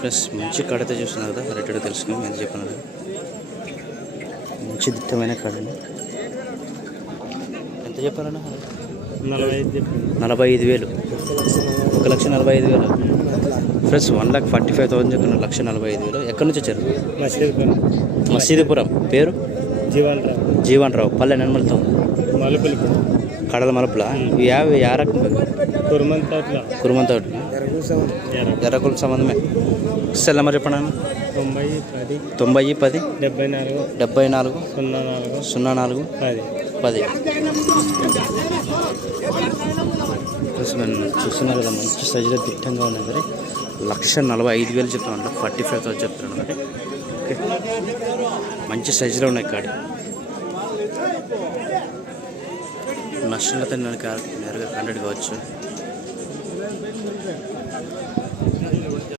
Plus మంచి కడత చూస్తున్నారు కదా, రేటు తెలుసుకుని మీరు చెప్పిన మంచి దిట్టమైన కాడండి. ఎంత చెప్పారన్నా? 45,000. 1,45,000 ఫ్రెండ్స్. 1,45,000 చెప్పిన 1,45,000. ఎక్కడి నుంచి వచ్చారు? మసీదుపురం. పేరు జీవన్ రావు. పల్లె నెమ్మలతో కడల మలుపుల యా రకం? కురుమంత ఎర్రకుల సంబంధమే. సెల్ నెంబర్ చెప్పండి అన్న. 90 10 74 04 10. చూస్తున్నారు కదా, మంచి సైజులో దిట్టంగా ఉన్నాయి మరి. 1,45,000 చెప్తున్నాను. 45,000 చెప్తున్నాను మరి. ఓకే, మంచి సైజులో ఉన్నాయి కాడి. నష్టంతో నేరుగా 100 కావచ్చు.